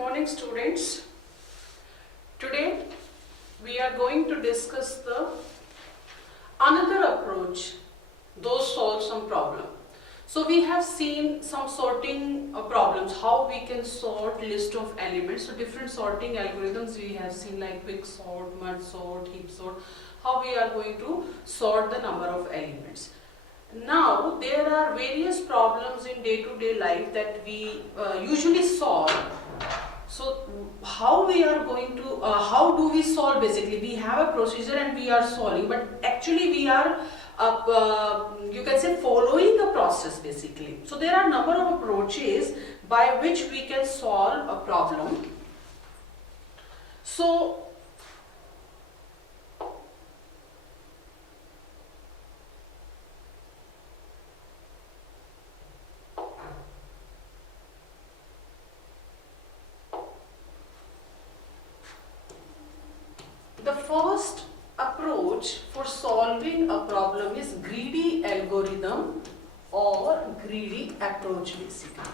morning, students. Today we are going to discuss the another approach, those solve some problem. So we have seen some sorting problems, how we can sort list of elements. So different sorting algorithms we have seen, like quick sort, merge sort, heap sort, how we are going to sort the number of elements. Now there are various problems in day-to-day life that we usually solve. So how we are going to, how do we solve? Basically we have a procedure and we are solving, but actually we are you can say following a process basically. So there are a number of approaches by which we can solve a problem. So the first approach for solving a problem is greedy algorithm or greedy approach basically.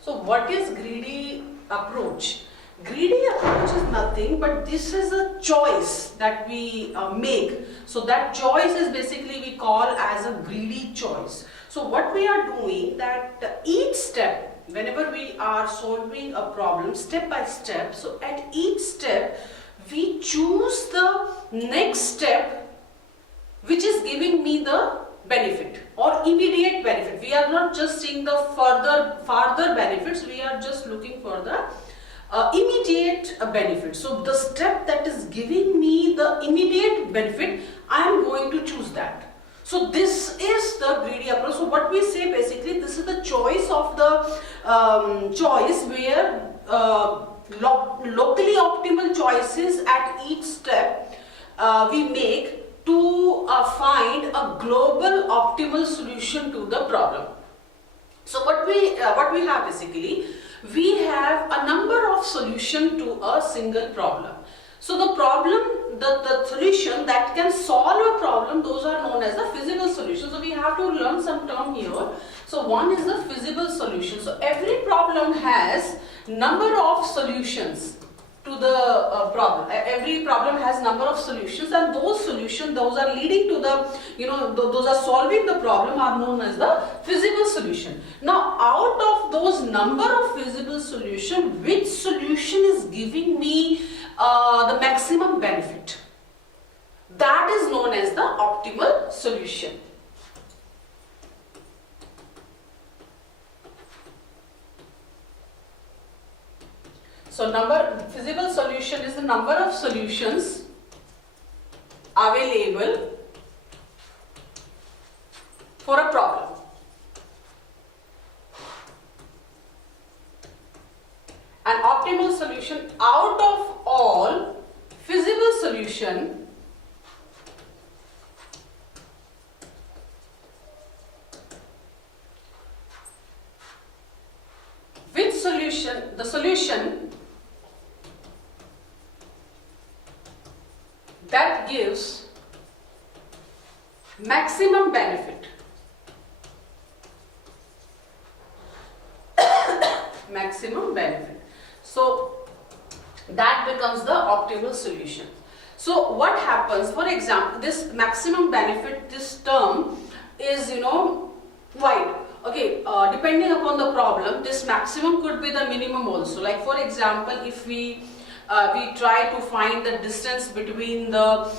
So what is greedy approach? Greedy approach is nothing but this is a choice that we make. So that choice is basically we call as a greedy choice. So what we are doing that each step, whenever we are solving a problem step by step, so at each step we choose the next step which is giving me the benefit or immediate benefit. We are not just seeing the farther benefits, we are just looking for the immediate benefit. So the step that is giving me the immediate benefit, I am going to choose that. So this is the greedy approach. So what we say basically, this is the choice of the choice where locally optimal choices at each step we make to find a global optimal solution to the problem. So what we have basically, we have a number of solutions to a single problem. So the problem, the solution that can solve a problem, those are known as the feasible solution. So we have to learn some term here. So one is the feasible solution. So every problem has number of solutions to the problem. Every problem has number of solutions, and those solutions, those are leading to the, those are solving the problem are known as the feasible solution. Now out of those number of feasible solution, which solution is giving me the maximum benefit? That is known as the optimal solution. So feasible solution is the number of solutions available for a problem. An optimal solution out of all feasible solution which solution, the solution that gives maximum benefit. Maximum benefit. So that becomes the optimal solution. So what happens, for example, this maximum benefit, this term is wide. Okay, depending upon the problem, this maximum could be the minimum also. Like for example, if we try to find the distance between the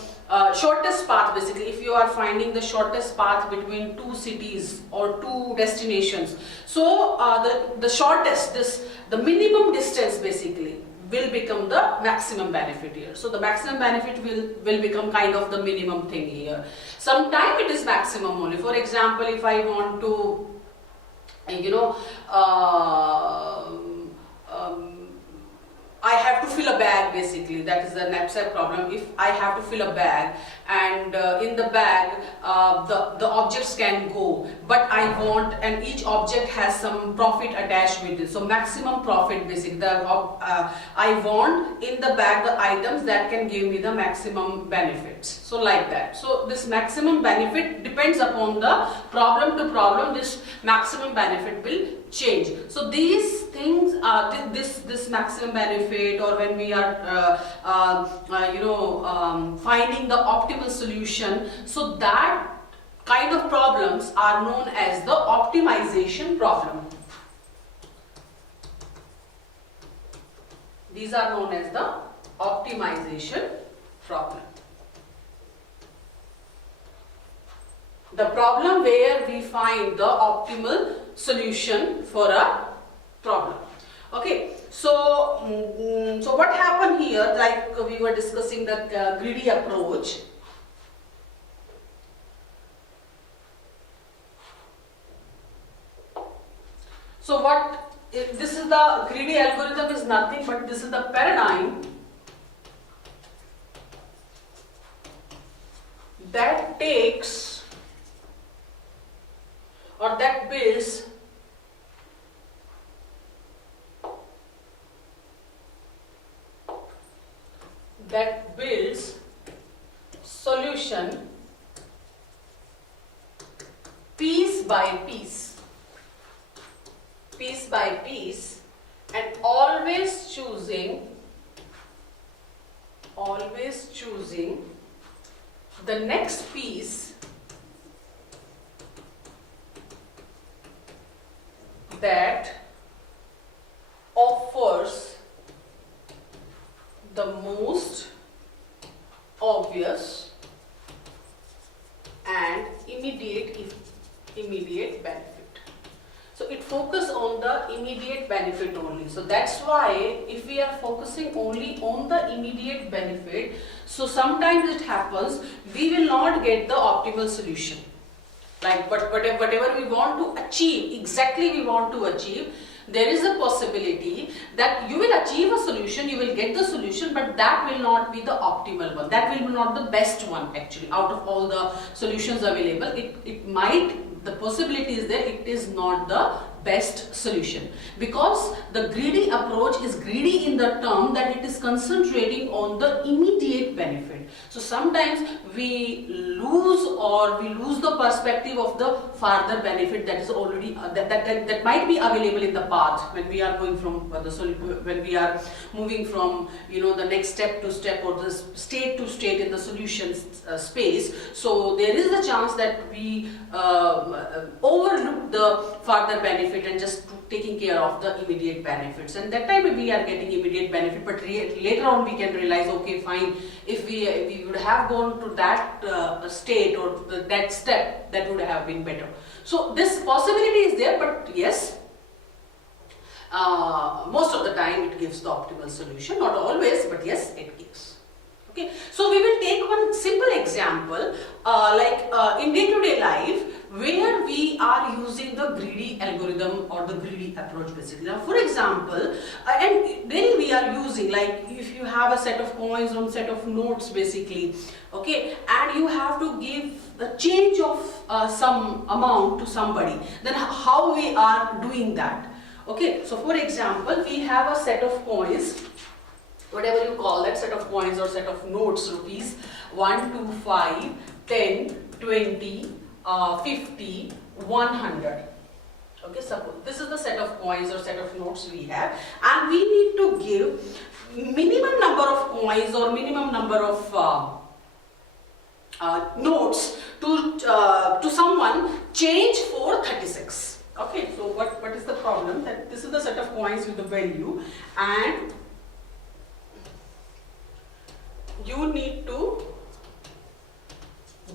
shortest path, basically if you are finding the shortest path between two cities or two destinations, so the shortest, the minimum distance basically will become the maximum benefit here. So the maximum benefit will become kind of the minimum thing here. Sometimes it is maximum only. For example, if I want to I have to fill a bag basically, that is the knapsack problem. If I have to fill a bag and in the bag the objects can go, but I want, and each object has some profit attached with it, so maximum profit basically, I want in the bag the items that can give me the maximum benefits, so like that. So this maximum benefit depends upon the problem to problem, this maximum benefit will change. So these things, this maximum benefit, or when we are finding the optimal solution, so that kind of problems are known as the optimization problem. These are known as the optimization problem. The problem where we find the optimal solution for a problem. Okay, so what happened here, like we were discussing the greedy approach. So this is the greedy algorithm is nothing but this is the paradigm that takes or that builds solution piece by piece, and always choosing the next piece that offers the most obvious and immediate benefit. So it focuses on the immediate benefit only. So that's why if we are focusing only on the immediate benefit, so sometimes it happens we will not get the optimal solution. Like, but whatever we want to achieve, exactly we want to achieve, there is a possibility that you will achieve a solution, you will get the solution, but that will not be the optimal one. That will be not the best one actually. Out of all the solutions available, it might, the possibility is there, it is not the best solution, because the greedy approach is greedy in the term that it is concentrating on the immediate benefit. So sometimes we lose the perspective of the further benefit that is already that might be available in the path when we are going from when we are moving from the next step to step or the state to state in the solution space. So there is a chance that we overlook the further benefit and just taking care of the immediate benefits, and that time we are getting immediate benefit, but later on we can realize, okay, fine, if we would have gone to that state or that step, that would have been better. So this possibility is there, but yes, most of the time it gives the optimal solution, not always, but yes, it gives. Okay, so we will take one simple example, in day-to-day life, where we are using the greedy algorithm or the greedy approach basically. Now, for example, and then we are using, like, if you have a set of coins or set of notes basically, okay, and you have to give the change of some amount to somebody, then how we are doing that? Okay, so for example, we have a set of coins, whatever you call that, set of coins or set of notes, rupees 1, 2, 5, 10, 20, 50, 100. Okay, suppose this is the set of coins or set of notes we have, and we need to give minimum number of coins or minimum number of notes to someone, change for 36. Okay, so what is the problem? That this is the set of coins with the value, and you need to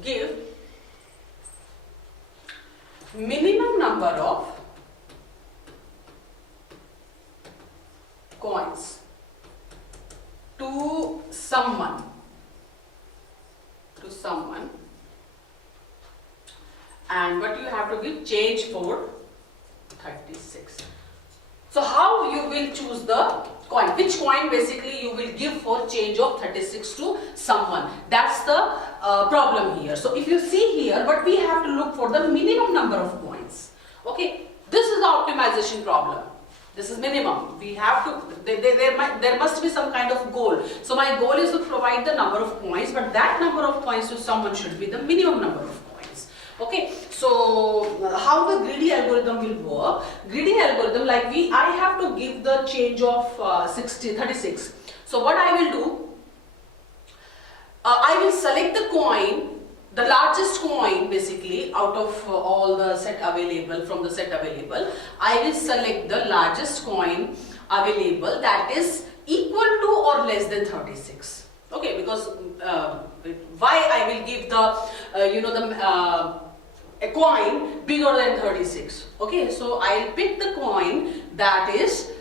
give minimum number of coins to someone, and what you have to give, change for 36. So how you will choose the coin, which coin basically you will give for change of 36 to someone? That's the problem here. So if you see here, but we have to look for the minimum number of coins. Okay, this is the optimization problem. This is minimum. We have to, there must be some kind of goal. So my goal is to provide the number of coins, but that number of coins to someone should be the minimum number of coins. Okay, so how the greedy algorithm will work? Greedy algorithm, like I have to give the change of 36. So what I will do, I will select the coin, the largest coin basically out of all the set available, from the set available. I will select the largest coin available that is equal to or less than 36. Okay, because why I will give the a coin bigger than 36. Okay, so I'll pick the coin that is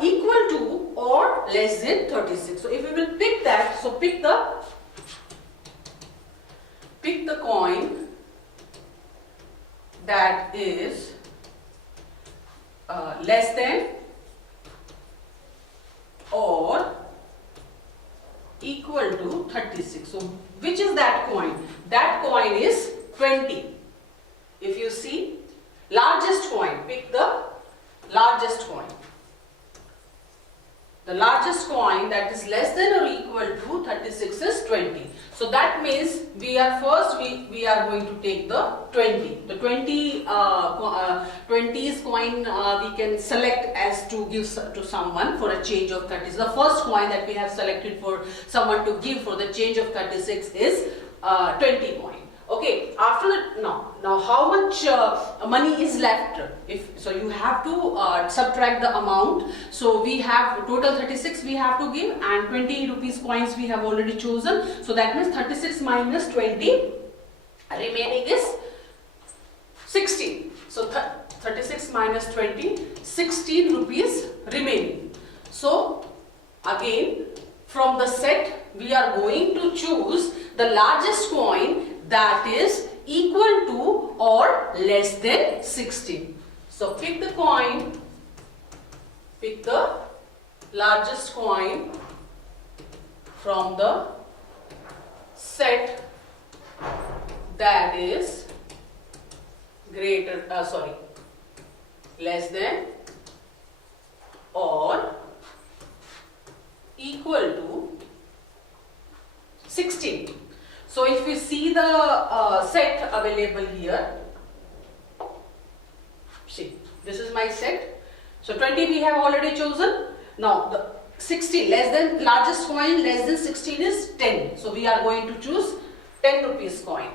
equal to or less than 36. So if we will pick that, so pick the coin that is less than or equal to 36. So which is that coin? That coin is 20. If you see, largest coin, pick the largest coin. The largest coin that is less than or equal to 36 is 20. So that means we are going to take the 20. The 20's coin we can select as to give to someone for a change of 30. So the first coin that we have selected for someone to give for the change of 36 is 20 coin. Okay, after that, now how much money is left? So you have to subtract the amount. So we have total 36 we have to give, and 20 rupees coins we have already chosen. So that means 36 minus 20, remaining is 16. So 36 minus 20, 16 rupees remaining. So again, from the set we are going to choose the largest coin that is equal to or less than 16. So pick the coin, pick the largest coin from the set that is less than or equal to 16. So if we see the set available here, see, this is my set. So 20 we have already chosen. Now the 16, largest coin less than 16 is 10. So we are going to choose 10 rupees coin.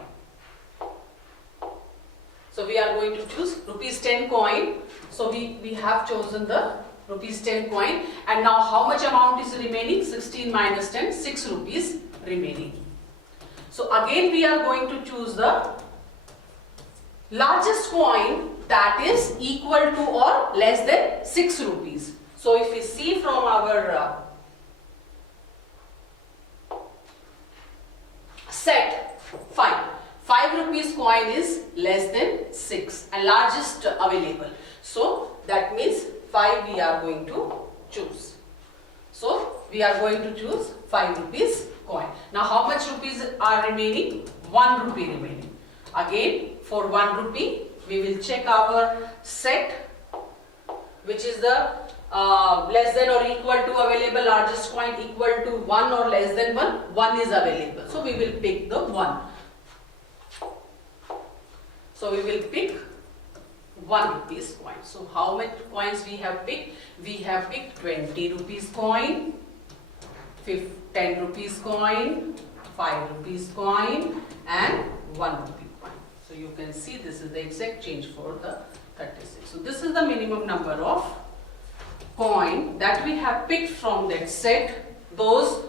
So we are going to choose rupees 10 coin. So we have chosen the rupees 10 coin. And now how much amount is remaining? 16 minus 10, 6 rupees remaining. So again we are going to choose the largest coin that is equal to or less than 6 rupees. So if we see from our set, 5 rupees coin is less than 6 and largest available. So that means 5 we are going to choose. So we are going to choose 5 rupees coin. Now how much rupees are remaining? 1 rupee remaining. Again, for 1 rupee we will check our set, which is the less than or equal to available largest coin equal to 1 or less than 1. 1 is available. So we will pick the 1. So we will pick 1 rupees coin. So how many coins we have picked? We have picked 20 rupees coin, 10 rupees coin, 5 rupees coin and 1 rupee coin. So you can see this is the exact change for the 36. So this is the minimum number of coin that we have picked from that set. Those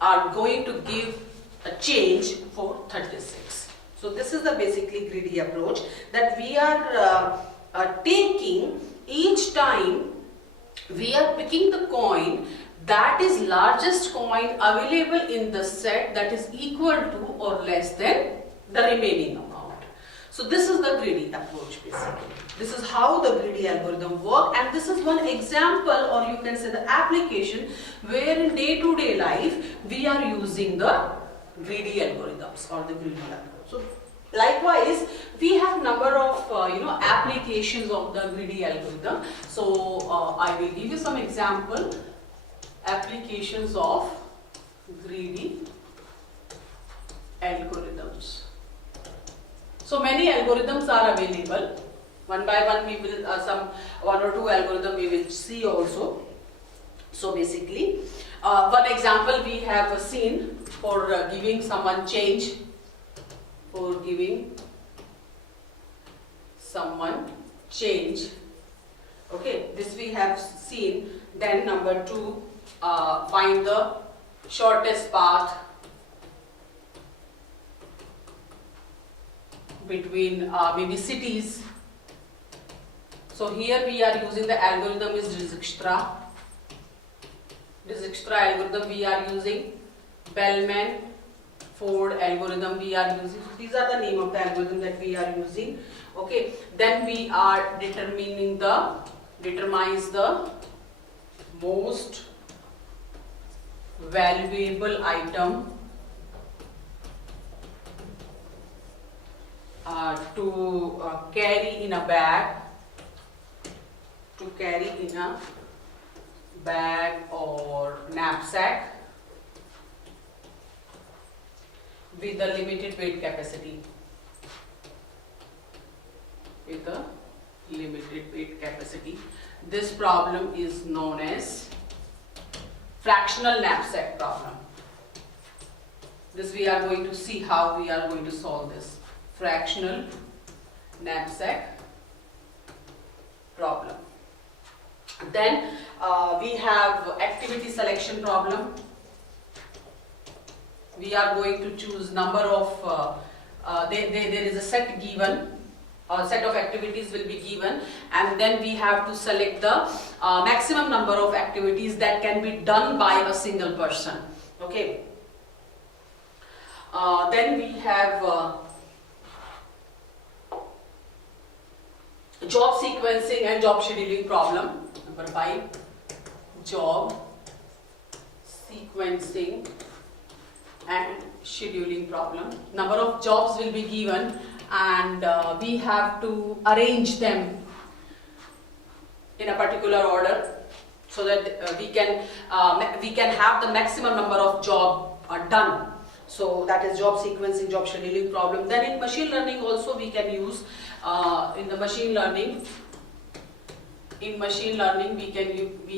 are going to give a change for 36. So this is the basically greedy approach that we are taking each time we are picking the coin that is largest coin available in the set that is equal to or less than the remaining amount. So this is the greedy approach basically. This is how the greedy algorithm works, and this is one example, or you can say the application, where in day-to-day life we are using the greedy algorithms or the greedy algorithm. So likewise, we have number of applications of the greedy algorithm. So I will give you some example applications of greedy algorithms. So many algorithms are available. One by one we will, one or two algorithm we will see also. So basically, one example we have seen for giving someone change, for giving someone change. Okay, this we have seen. Then number 2, find the shortest path between maybe cities. So here we are using the algorithm is Dijkstra. Dijkstra algorithm we are using. Bellman Ford algorithm we are using. These are the name of the algorithm that we are using. Okay. Then we are determines the most valuable item to carry in a bag. To carry in a bag or knapsack with a limited weight capacity. With a limited weight capacity. This problem is known as fractional knapsack problem. This we are going to see how we are going to solve this. Fractional knapsack problem. Then we have activity selection problem. We are going to choose number of, there is a set given, a set of activities will be given, and then we have to select the maximum number of activities that can be done by a single person. Okay. Then we have job sequencing and job scheduling problem. Number 5, job sequencing and scheduling problem. Number of jobs will be given, and we have to arrange them in a particular order so that we can have the maximum number of job done. So that is job sequencing, job scheduling problem. Then in machine learning also we can use in machine learning we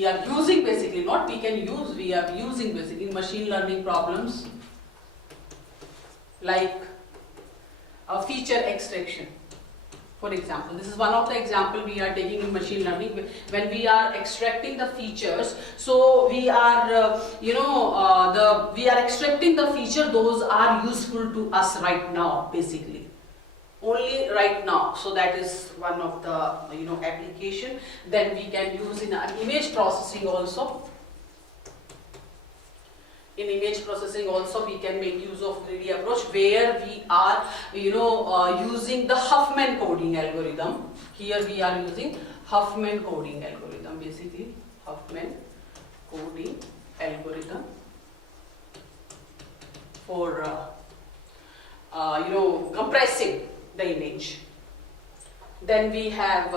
are using basically, not we can use, we are using basically in machine learning problems like a feature extraction. For example, this is one of the example we are taking in machine learning when we are extracting the features. So we are we are extracting the feature those are useful to us right now, basically only right now. So that is one of the application. Then we can use in image processing also. In image processing also we can make use of greedy approach, where we are using the Huffman coding algorithm. Here we are using Huffman coding algorithm, basically Huffman coding algorithm for compressing the image. Then we have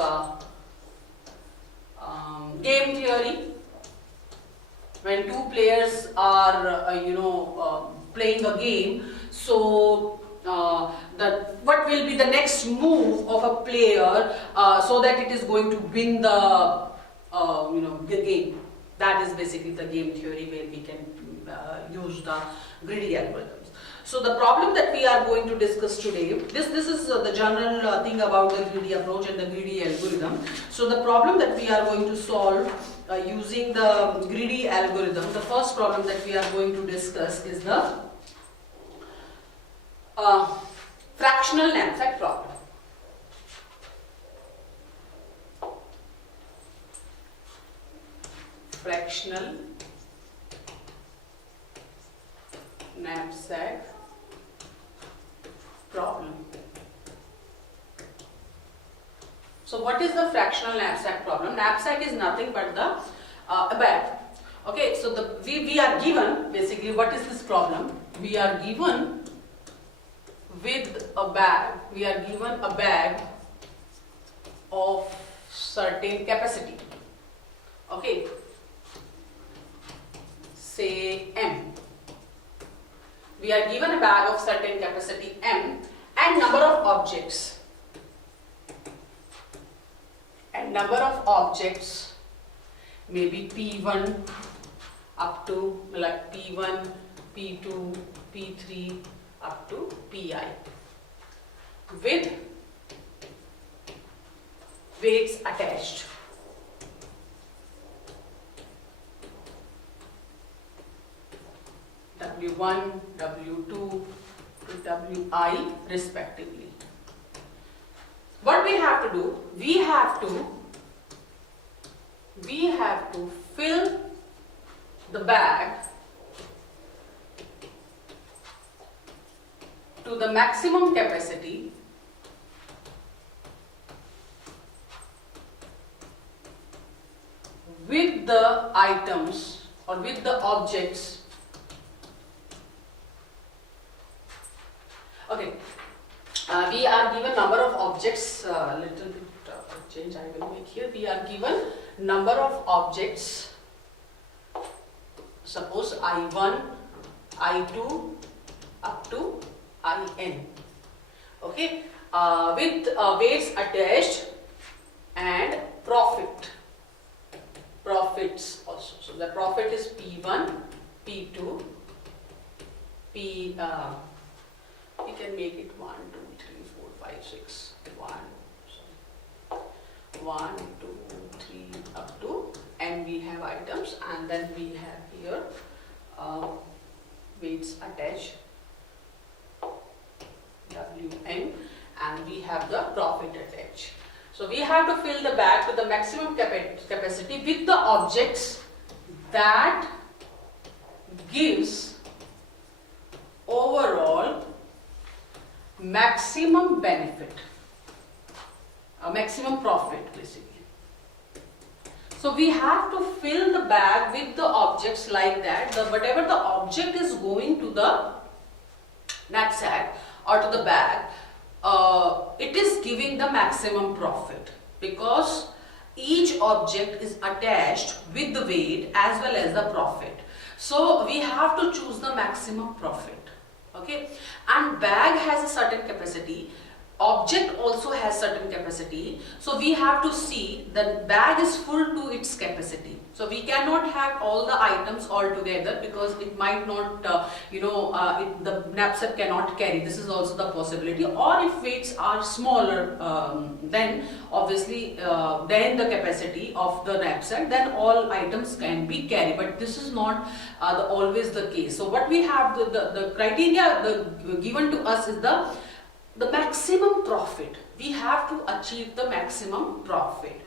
game theory. When two players are playing a game, so what will be the next move of a player so that it is going to win the game. That is basically the game theory, where we can use the greedy algorithms. So the problem that we are going to discuss today, this is the general thing about the greedy approach and the greedy algorithm. So the problem that we are going to solve using the greedy algorithm, the first problem that we are going to discuss is the fractional knapsack problem. Fractional knapsack problem. So what is the fractional knapsack problem? Knapsack is nothing but the a bag. Okay, so we are given, basically what is this problem? We are given with a bag, we are given a bag of certain capacity. Okay, say M. We are given a bag of certain capacity M, and number of objects. And number of objects may be P1 up to like P1, P2, P3 up to Pi with weights attached. W1, W2 to Wi respectively. What we have to do? We have to fill the bag to the maximum capacity with the items or with the objects. Okay, we are given number of objects, little bit change I will make here. We are given number of objects, suppose I1, I2 up to In. Okay, with weights attached and profits also. So the profit is P1, P2, we can make it 1, 2, 3, 4, 5, 6, 1, 2, 3 up to, and we have items, and then we have here weights attached, Wn, and we have the profit attached. So we have to fill the bag to the maximum capacity with the objects that gives overall maximum benefit, maximum profit basically. So we have to fill the bag with the objects like that. Whatever the object is going to the knapsack or to the bag, it is giving the maximum profit because each object is attached with the weight as well as the profit. So we have to choose the maximum profit. Okay, and bag has a certain capacity, object also has certain capacity, so we have to see the bag is full to its capacity. So we cannot have all the items all together because it might not, the knapsack cannot carry. This is also the possibility. Or if weights are smaller, then obviously than the capacity of the knapsack, then all items can be carried. But this is not always the case. So what we have, the criteria given to us is the maximum profit. We have to achieve the maximum profit.